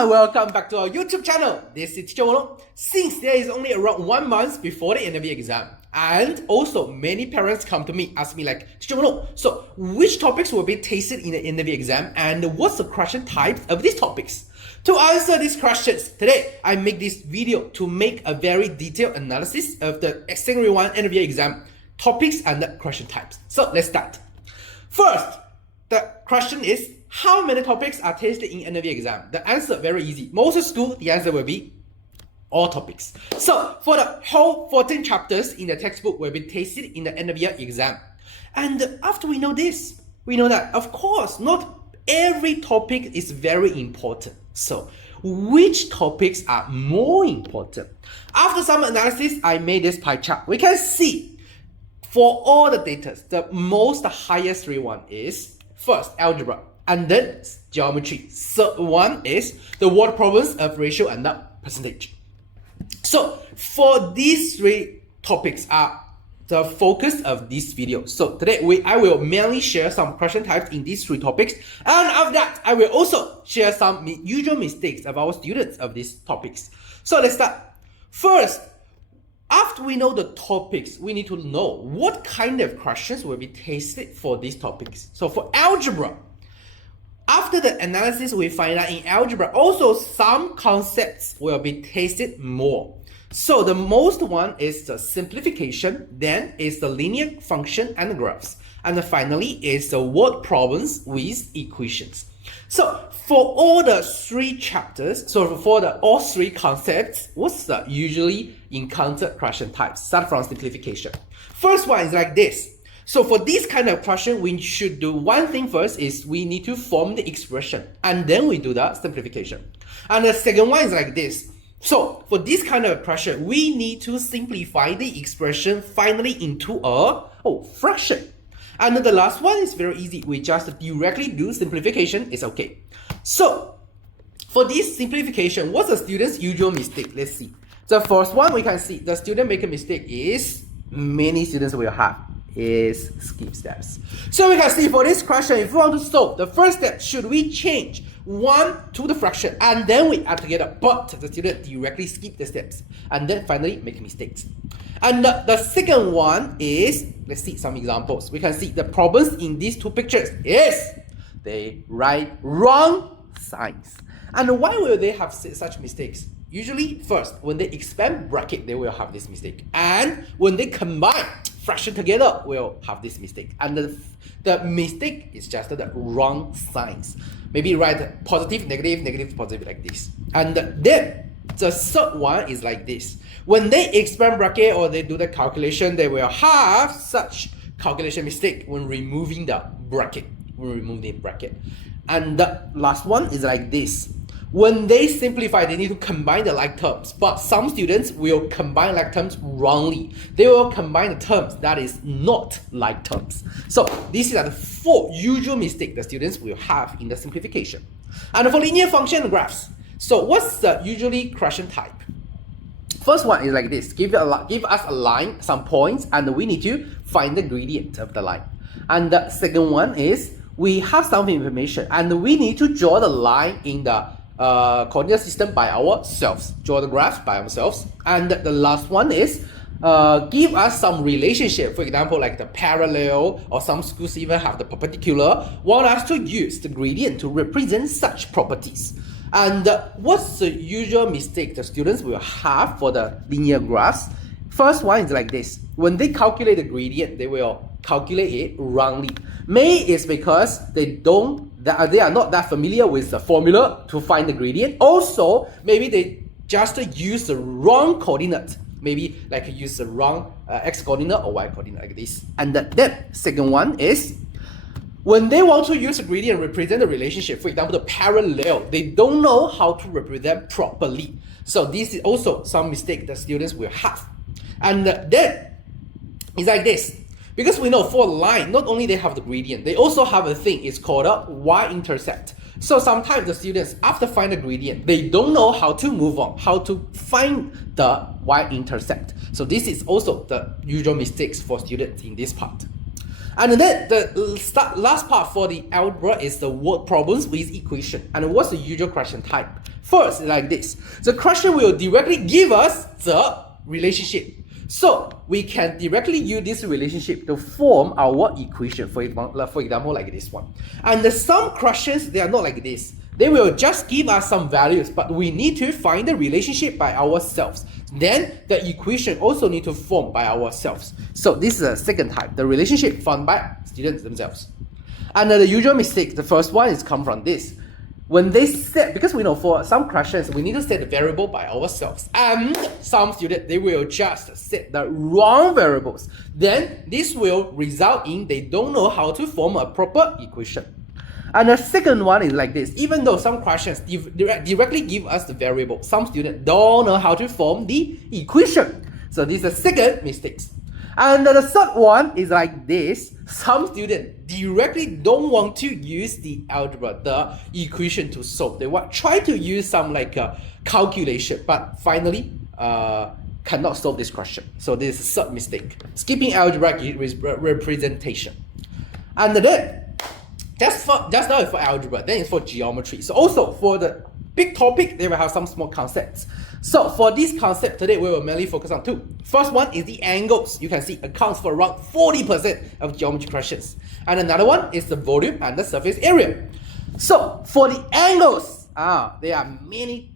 everyone, welcome back to our YouTube channel. This is Teacher Wolo. Since there is only around 1 month before the NAV exam, and also many parents come to me, ask me like, Teacher Wolo, so which topics will be tasted in the NAV exam and what's the question type of these topics? To answer these questions, today I make this video to make a very detailed analysis of the Secondary 1 NAV exam topics and the question types. So let's start. First, the question is, how many topics are tested in NAV exam? The answer very easy. Most schools, the answer will be all topics. So for the whole 14 chapters in the textbook will be tested in the NAV exam. And after we know this, we know that of course not every topic is very important. So which topics are more important? After some analysis, I made this pie chart. We can see for all the data, the most highest one is first algebra, and then geometry. Third one is the word problems of ratio and the percentage. So for these three topics are the focus of this video. So today I will mainly share some question types in these three topics, and after that I will also share some usual mistakes of our students of these topics. So let's start. First, after we know the topics, we need to know what kind of questions will be tested for these topics. So for algebra, after the analysis, we find out in algebra, also some concepts will be tested more. So the most one is the simplification, then is the linear function and graphs, and finally is the word problems with equations. So for all the three chapters, so for all three concepts, what's the usually encountered question types? Start from simplification. First one is like this. So for this kind of question, we should do one thing first is we need to form the expression and then we do the simplification. And the second one is like this. So for this kind of question, we need to simplify the expression finally into a fraction. And the last one is very easy. We just directly do simplification. It's okay. So for this simplification, what's the student's usual mistake? Let's see. The first one we can see the student make a mistake is many students will have is skip steps. So we can see for this question, if we want to solve, the first step, should we change 1 to the fraction and then we add together, but the student directly skip the steps and then finally make mistakes. And the second one is, let's see some examples. We can see the problems in these two pictures is they write wrong signs. And why will they have such mistakes? Usually first, when they expand bracket, they will have this mistake. And when they combine fraction together, will have this mistake. And the mistake is just the wrong signs. Maybe write positive, negative, negative, positive like this. And then the third one is like this. When they expand bracket or they do the calculation, they will have such calculation mistake when removing the bracket. And the last one is like this. When they simplify, they need to combine the like terms, but some students will combine like terms wrongly. They will combine the terms that is not like terms. So these are the 4 usual mistakes the students will have in the simplification. And for linear function graphs, so what's the usually question type? First one is like this. Give us a line, some points, and we need to find the gradient of the line. And the second one is we have some information and we need to draw the line in the coordinate system by ourselves, draw the graph by ourselves. And the last one is give us some relationship, for example like the parallel, or some schools even have the perpendicular, want us to use the gradient to represent such properties. And what's the usual mistake the students will have for the linear graphs? First one is like this. When they calculate the gradient, they will calculate it wrongly. Maybe it's because they are not that familiar with the formula to find the gradient. Also, maybe they just use the wrong coordinate. Maybe like use the wrong x coordinate or y coordinate like this. And then second one is when they want to use a gradient and represent the relationship, for example, the parallel, they don't know how to represent properly. So this is also some mistake that students will have. And then it's like this. Because we know for a line, not only they have the gradient, they also have a thing, it's called a y-intercept. So sometimes the students, after find the gradient, they don't know how to move on, how to find the y-intercept. So this is also the usual mistakes for students in this part. And then the last part for the algebra is the word problems with equation. And what's the usual question type? First, like this. The question will directly give us the relationship. So we can directly use this relationship to form our equation, for example, like this one. And some questions, they are not like this. They will just give us some values, but we need to find the relationship by ourselves. Then the equation also need to form by ourselves. So this is the second type, the relationship found by students themselves. And the usual mistake, the first one is come from this. When they set, because we know for some questions, we need to set the variable by ourselves. And some students, they will just set the wrong variables. Then this will result in they don't know how to form a proper equation. And the second one is like this. Even though some questions directly give us the variable, some students don't know how to form the equation. So this is the second mistake. And the third one is like this. Some students directly don't want to use the algebra, the equation to solve. They want try to use some like calculation, but finally cannot solve this question. So this is a third mistake. Skipping algebraic representation. And then just now for algebra, then it's for geometry. So also for the big topic, they will have some small concepts. So for this concept today, we will mainly focus on two. First one is the angles. You can see accounts for around 40% of geometry questions. And another one is the volume and the surface area. So for the angles, there are many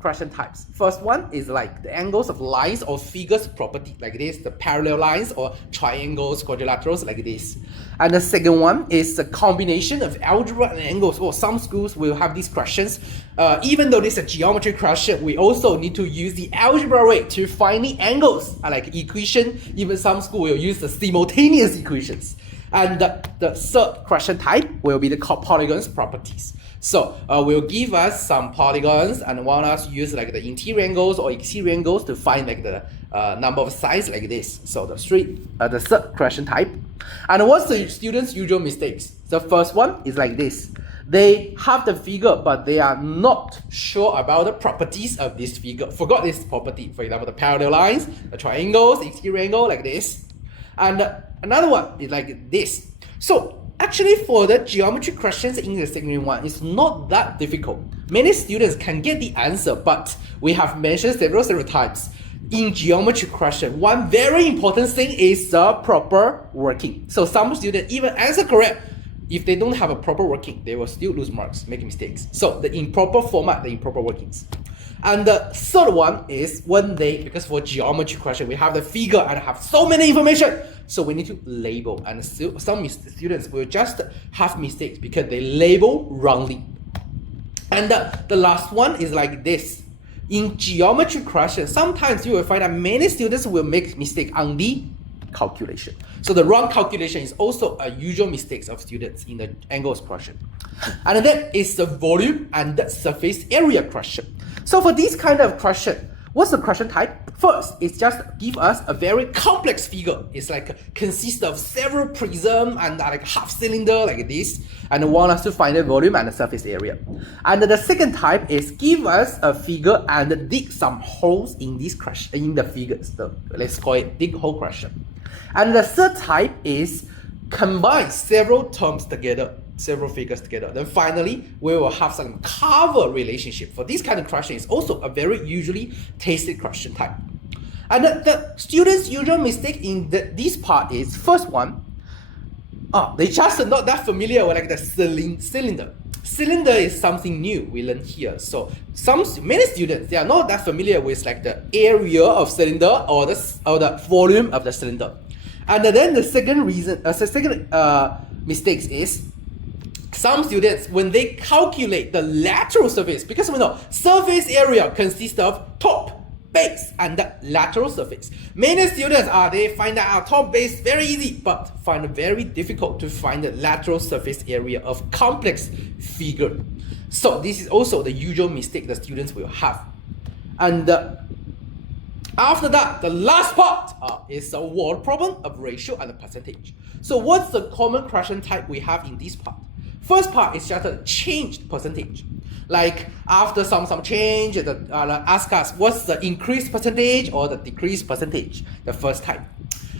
question types. First one is like the angles of lines or figures property, like this, the parallel lines or triangles, quadrilaterals, like this. And the second one is the combination of algebra and angles. Or some schools will have these questions. Even though this is a geometry question, we also need to use the algebra way to find the angles, like equation. Even some school will use the simultaneous equations. And the third question type will be the polygons properties. So will give us some polygons and want us to use like the interior angles or exterior angles to find like the number of sides like this. So the third question type. And what's the students' usual mistakes? The first one is like this. They have the figure, but they are not sure about the properties of this figure. Forgot this property. For example, the parallel lines, the triangles, exterior angle, like this. And another one is like this. So actually for the geometry questions in the secondary one, it's not that difficult. Many students can get the answer, but we have mentioned several times. In geometry question, one very important thing is the proper working. So some students even answer correct. If they don't have a proper working, they will still lose marks, make mistakes. So the improper format, the improper workings. And the third one is because for geometry question, we have the figure and have so many information. So we need to label, and some students will just have mistakes because they label wrongly. And the last one is like this. In geometry question, sometimes you will find that many students will make mistake on the calculation. So the wrong calculation is also a usual mistake of students in the angles question. And then it's the volume and the surface area question. So for this kind of question, what's the question type? First, it's just give us a very complex figure. It's like consists of several prism and like half cylinder like this, and want us to find the volume and the surface area. And the second type is give us a figure and dig some holes in this question, in the figures. Let's call it dig hole question. And the third type is combine several terms together, several figures together. Then finally, we will have some cover relationship. For this kind of question, is also a very usually tested question type. And the students' usual mistake in this part is, first one, they just are not that familiar with like the cylinder. Cylinder is something new we learned here. So many students, they are not that familiar with like the area of cylinder or the volume of the cylinder. And then the second mistake is some students, when they calculate the lateral surface, because we know surface area consists of top, base, and the lateral surface. Many students they find that our top base very easy, but find it very difficult to find the lateral surface area of complex figure. So this is also the usual mistake the students will have. And after that, the last part is a word problem of ratio and the percentage. So what's the common question type we have in this part? First part is just a changed percentage. Like after some change, ask us what's the increased percentage or the decreased percentage, the first type.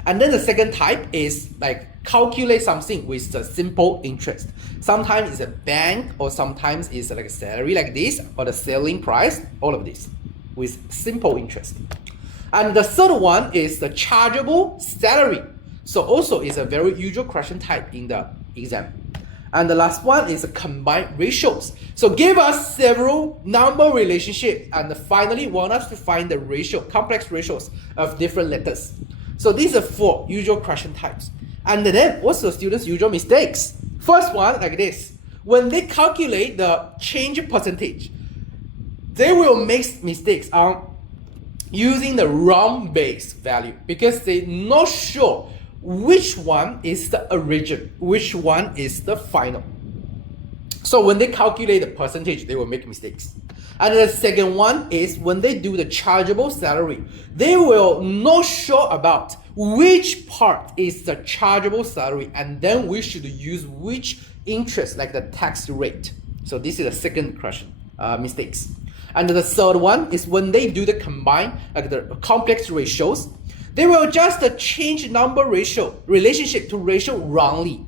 And then the second type is like calculate something with the simple interest. Sometimes it's a bank, or sometimes it's like a salary like this, or the selling price, all of this with simple interest. And the third one is the chargeable salary. So also is a very usual question type in the exam. And the last one is the combined ratios. So give us several number relationships and finally want us to find the ratio, complex ratios of different letters. So these are 4 usual question types. And then what's the students' usual mistakes? First one, like this. When they calculate the change percentage, they will make mistakes on using the wrong base value because they're not sure which one is the origin, which one is the final. So when they calculate the percentage, they will make mistakes. And the second one is when they do the chargeable salary, they will not sure about which part is the chargeable salary, and then we should use which interest, like the tax rate. So this is the second question, mistakes. And the third one is when they do the combine, like the complex ratios, they will just change number ratio, relationship to ratio wrongly.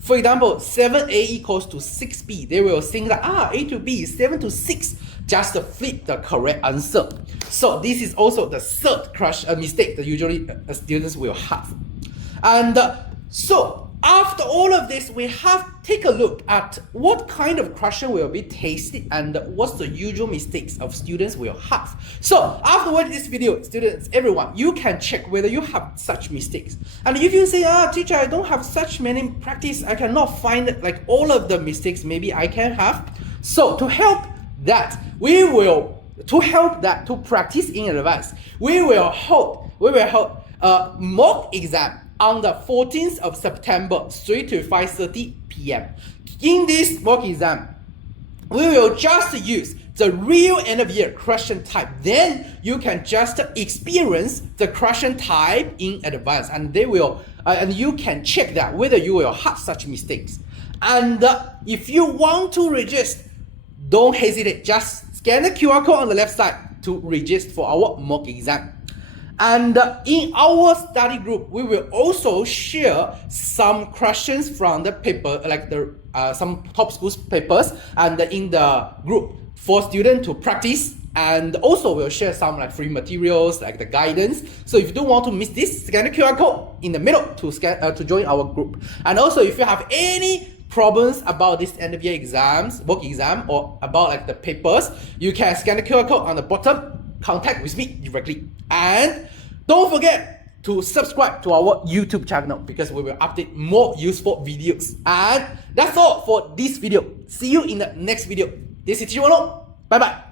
For example, 7a equals to 6b. They will think that a to b is 7 to 6. Just flip the correct answer. So this is also the third mistake that usually students will have. And so after all of this, we have to take a look at what kind of question will be tested and what's the usual mistakes of students will have. So after watching this video, students, everyone, you can check whether you have such mistakes. And if you say, teacher, I don't have such many practice, I cannot find like all of the mistakes maybe I can have. So to help that, to practice in advance, we will hold a mock exam on the 14th of September, 3 to 5:30 p.m. In this mock exam, we will just use the real end of year question type. Then you can just experience the question type in advance, and they will, and you can check that whether you will have such mistakes. And if you want to register, don't hesitate. Just scan the QR code on the left side to register for our mock exam. And in our study group, we will also share some questions from the paper, like the some top schools papers, and in the group for students to practice. And also we'll share some like free materials, like the guidance. So if you don't want to miss this, scan the QR code in the middle to join our group. And also if you have any problems about this end of year exams, mock exam, or about like the papers, you can scan the QR code on the bottom, contact with me directly. And don't forget to subscribe to our YouTube channel because we will update more useful videos. And that's all for this video. See you in the next video. This is Teacher Bye bye.